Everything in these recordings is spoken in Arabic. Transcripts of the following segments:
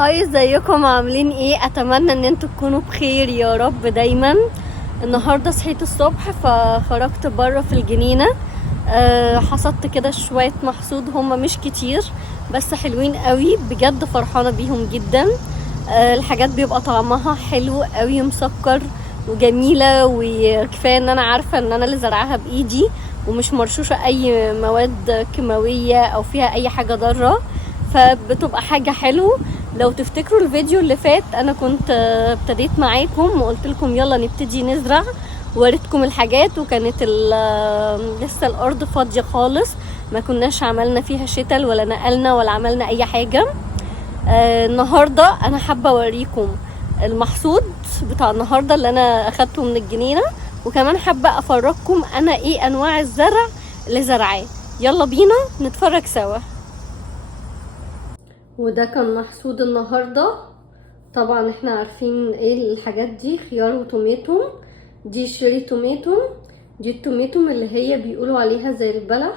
هاي، ازيكم؟ عاملين ايه؟ اتمنى ان انتوا تكونوا بخير يا رب دايما. النهارده صحيت الصبح فخرجت بره في الجنينه. حصدت كده شويه محصود، هما مش كتير بس حلوين قوي بجد، فرحانه بيهم جدا. الحاجات بيبقى طعمها حلو قوي، مسكر وجميله، وكفايه ان انا عارفه ان انا اللي زرعها بايدي ومش مرشوشه اي مواد كيماويه او فيها اي حاجه ضاره، فبتبقى حاجه حلو. لو تفتكروا الفيديو اللي فات انا كنت ابتديت معاكم وقلت لكم يلا نبتدي نزرع، وريتكم الحاجات وكانت لسه الارض فاضيه خالص، ما كناش عملنا فيها شتل ولا نقلنا ولا عملنا اي حاجه. النهارده انا حابه اوريكم المحصود بتاع النهارده اللي انا اخدته من الجنينه، وكمان حابه افرجكم انا ايه انواع الزرع اللي زرعاه. يلا بينا نتفرج سوا. وده كان محصود النهارده. طبعا احنا عارفين ايه الحاجات دي، خيار وتوميتوم. دي شيري توميتوم، دي التوميتوم اللي هي بيقولوا عليها زي البلح.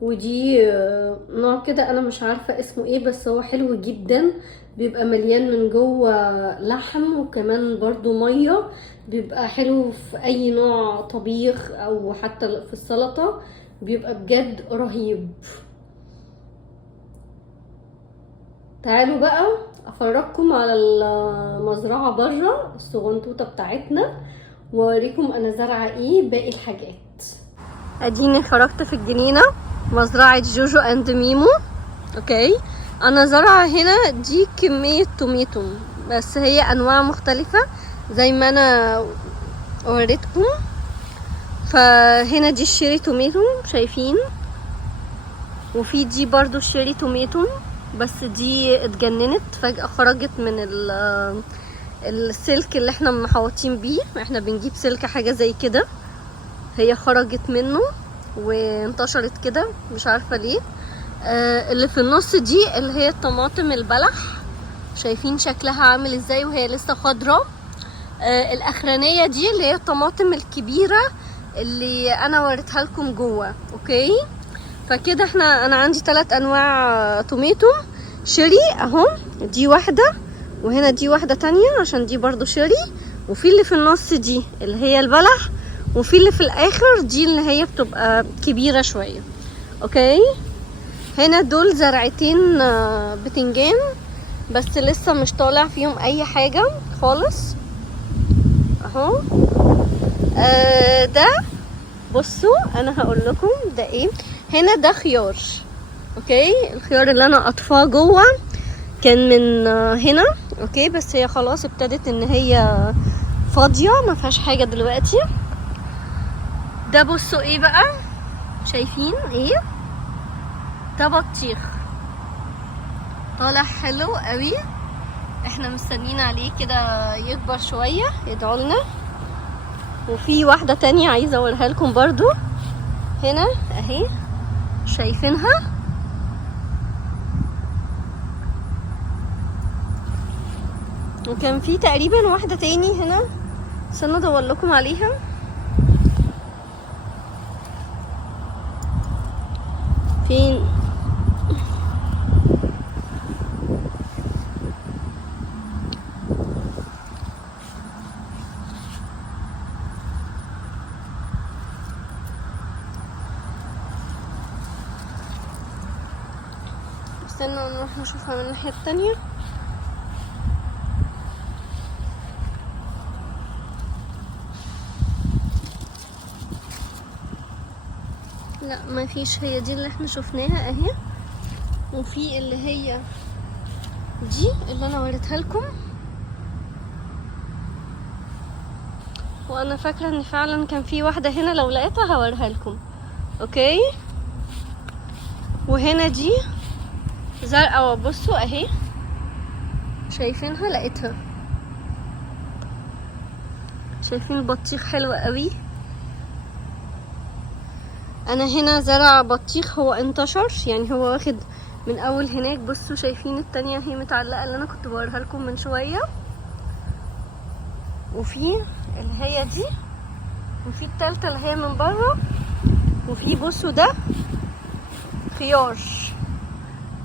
ودي نوع كده انا مش عارفة اسمه ايه، بس هو حلو جدا، بيبقى مليان من جوه لحم وكمان برضو مية، بيبقى حلو في اي نوع طبيخ او حتى في السلطة، بيبقى بجد رهيب. تعالوا بقى افرجكم على المزرعة بره الصغنطوطة بتاعتنا، واوريكم انا زرعة ايه باقي الحاجات. اديني خرجت في الجنينة، مزرعة جوجو اند ميمو. اوكي، انا زرعة هنا دي كمية توميتوم، بس هي انواع مختلفة زي ما انا وريتكم. فهنا دي الشيري توميتوم شايفين، وفي دي برضو الشيري توميتوم، بس دي اتجننت فجأة، خرجت من السلك اللي احنا محوطين بيه، احنا بنجيب سلك حاجة زي كده، هي خرجت منه وانتشرت كده مش عارفة ليه. اللي في النص دي اللي هي الطماطم البلح، شايفين شكلها عامل ازاي وهي لسه خضرة. الاخرانية دي اللي هي الطماطم الكبيرة اللي انا وريتها لكم جوه. اوكي، فكده انا عندي 3 انواع توميتوم شيري اهو، دي واحدة وهنا دي واحدة تانية عشان دي برضو شيري، وفي اللي في النص دي اللي هي البلح، وفي اللي في الاخر دي اللي هي بتبقى كبيرة شوية. اوكي، هنا دول زرعتين بتنجان، بس لسه مش طالع فيهم اي حاجة خالص اهو. ده بصوا انا هقول لكم ده ايه. هنا ده خيار. اوكي، الخيار اللي انا قطفاه جوه كان من هنا. اوكي، بس هي خلاص ابتدت ان هي فاضيه ما فيهاش حاجه دلوقتي. ده بصوا ايه بقى، شايفين ايه؟ ده بطيخ طالع حلو قوي، احنا مستنيين عليه كده يكبر شويه يدعوا لنا. وفي واحده تانية عايزه اوريها لكم برضو هنا اهي، شايفينها؟ وكان في تقريبا واحدة تاني هنا، استنى ادور لكم عليها. فين؟ استنى نروح نشوفها من الناحية التانية. لا ما فيش، هي دي اللي احنا شفناها اهي، وفي اللي هي دي اللي انا وريتها لكم، وانا فاكره ان فعلا كان في واحده هنا، لو لقيتها هوريها لكم. اوكي، وهنا دي زرقاء، بصوا اهي شايفينها؟ لقيتها، شايفين البطيخ حلو قوي. انا هنا زرع بطيخ هو انتشر، يعني هو واخد من اول هناك. بصوا شايفين التانية هي متعلقة اللي انا كنت بوريها لكم من شوية، وفي اللي هي دي، وفي التالتة اللي هي من بره، وفي بصوا ده خيار،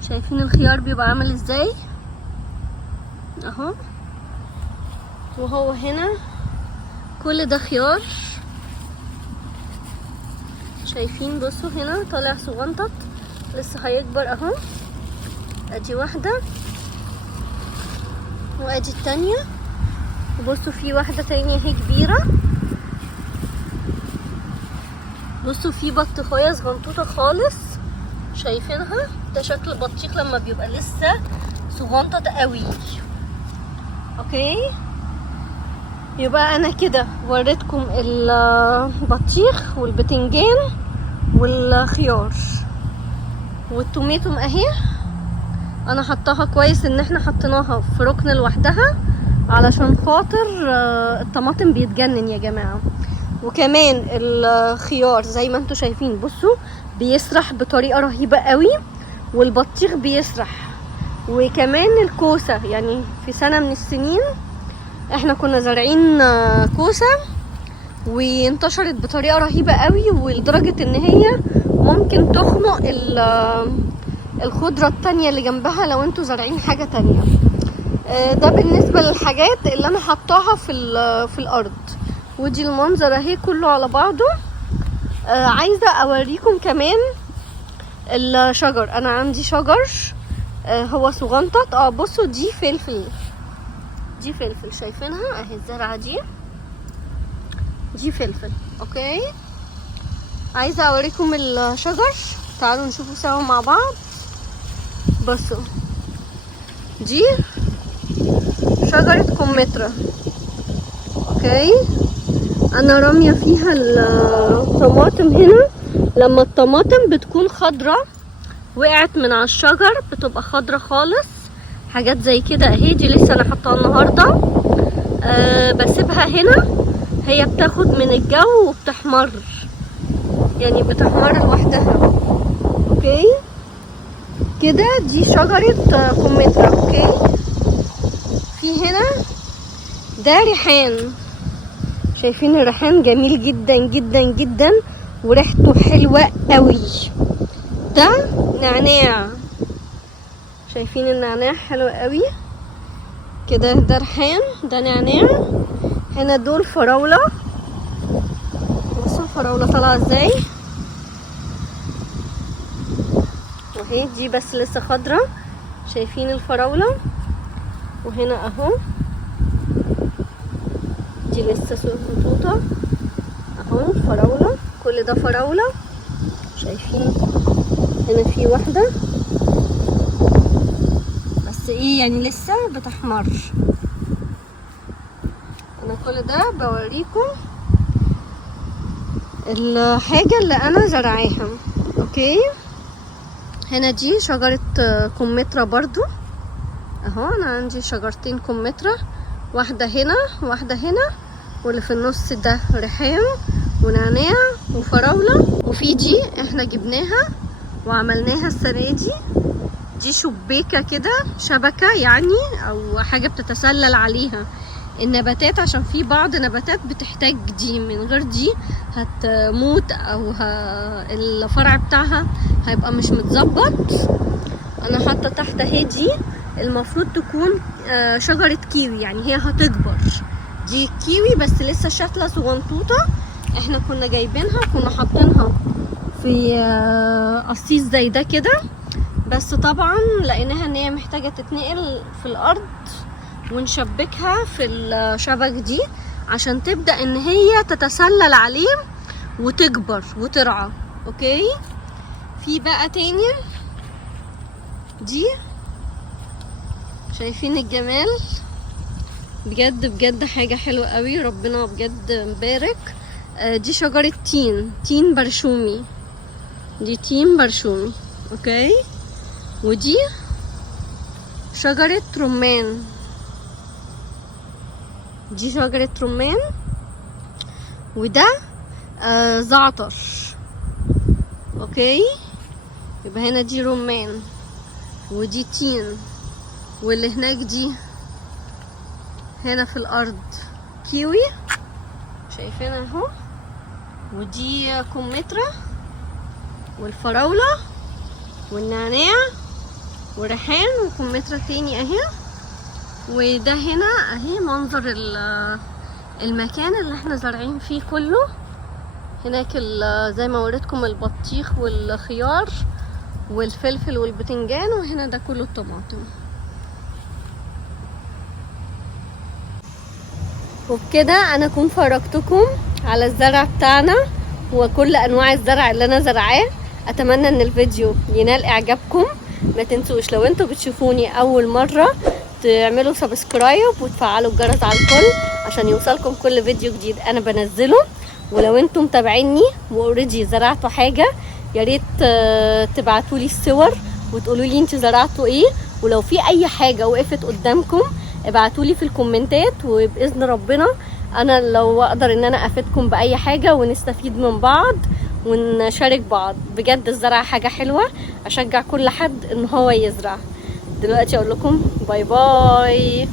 شايفين الخيار بيبقى عامل ازاي؟ اهو. وهو هنا كل ده خيار، شايفين؟ بصوا هنا طالع صغنطط لسه هيكبر اهو. ادي واحدة وادي التانية، وبصوا في واحدة تانية اهي كبيرة. بصوا في بطيخية صغنطوطة خالص، شايفينها؟ ده شكل البطيخ لما بيبقى لسه صغنطط قوي. اوكي، يبقى انا كده وريتكم البطيخ والبتنجان والخيار والتوميتوم اهي. انا حطاها كويس ان احنا حطيناها في ركن لوحدها علشان خاطر الطماطم بيتجنن يا جماعه. وكمان الخيار زي ما انتوا شايفين، بصوا بيسرح بطريقه رهيبه قوي، والبطيخ بيسرح. وكمان الكوسه، يعني في سنه من السنين احنا كنا زارعين كوسه وانتشرت بطريقه رهيبه قوي، ولدرجه ان هي ممكن تخنق الخضره التانية اللي جنبها لو انتوا زارعين حاجه تانية. ده بالنسبه للحاجات اللي انا حطاها في الارض. ودي المنظر اهي كله على بعضه. عايزه اوريكم كمان الشجر. انا عندي شجر هو صغنطط. بصوا دي فلفل، دي فلفل، شايفينها اهي الزرعه دي فلفل. اوكي، عايزه اوريكم الشجر، تعالوا نشوفوا سوا مع بعض. بصوا دي شجره كمثرى. اوكي، انا راميه فيها الطماطم هنا. لما الطماطم بتكون خضره وقعت من على الشجر بتبقى خضره خالص، حاجات زي كده اهي. دي لسه انا حطاها النهارده. بسيبها هنا، هي بتاخد من الجو وبتحمر، يعني بتحمر لوحدها. اوكي كده، دي شجره كمثرى. اوكي، في هنا ده ريحان، شايفين الريحان؟ جميل جدا جدا جدا وريحته حلوه قوي. ده نعناع، شايفين النعناع؟ حلو قوي كده. ده ريحان، ده نعناع. هنا دول فراوله، بصوا الفراوله طالعه ازاي وهي دي بس لسه خضره، شايفين الفراوله؟ وهنا اهو دي لسه صغنطوطه اهو الفراوله. كل ده فراوله، شايفين؟ هنا في واحده بس ايه، يعني لسه بتحمر. انا كل ده بوريكم الحاجه اللي انا زرعاها. اوكي، هنا دي شجره كمثرى برضو اهو. انا عندي شجرتين كمثرى، واحده هنا واحده هنا، واللي في النص ده ريحان ونعناع وفراوله. وفي دي احنا جبناها وعملناها السنه دي شبيكه كده، شبكه يعني، او حاجه بتتسلل عليها النباتات، عشان في بعض نباتات بتحتاج دي، من غير دي هتموت او الفرع بتاعها هيبقى مش متظبط. انا حاطه تحت اهي دي المفروض تكون شجره كيوي، يعني هي هتكبر. دي كيوي بس لسه شتله صغنطوطه، احنا كنا جايبينها، كنا حاطينها في قصيص زي ده كده، بس طبعا لقيناها ان هي محتاجه تتنقل في الارض ونشبكها في الشبك دي عشان تبدا ان هي تتسلل عليه وتكبر وترعى. اوكي، في بقى تاني دي، شايفين الجمال؟ بجد بجد حاجه حلوه قوي، ربنا بجد مبارك. دي شجره تين برشومي، دي تين برشومي. اوكي، ودي شجرة رمان، دي شجرة رمان. وده زعتر. اوكي، يبقى هنا دي رمان ودي تين، واللي هناك دي هنا في الارض كيوي، شايفينها اهو. ودي كمثرى والفراولة والنعناع وريحان وكمثرى تاني اهي. وده هنا اهي منظر المكان اللي احنا زارعين فيه كله. هناك زي ما وريتكم البطيخ والخيار والفلفل والبتنجان، وهنا ده كله الطماطم. وبكده انا كنت فرجتكم على الزرع بتاعنا وكل انواع الزرع اللي انا زرعاه. اتمنى ان الفيديو ينال اعجابكم. ما تنسوش لو انتوا بتشوفوني اول مره تعملوا سبسكرايب وتفعلوا الجرس على الكل عشان يوصلكم كل فيديو جديد انا بنزله. ولو انتم متابعيني واوريدي زرعتوا حاجه يا ريت تبعتوا لي الصور وتقولوا لي انتوا زرعتوا ايه. ولو في اي حاجه وقفت قدامكم ابعتوا لي في الكومنتات، وباذن ربنا انا لو اقدر ان انا افيدكم باي حاجه ونستفيد من بعض ونشارك بعض. بجد الزرع حاجه حلوه، اشجع كل حد ان هو يزرع. دلوقتي اقول لكم باي باي.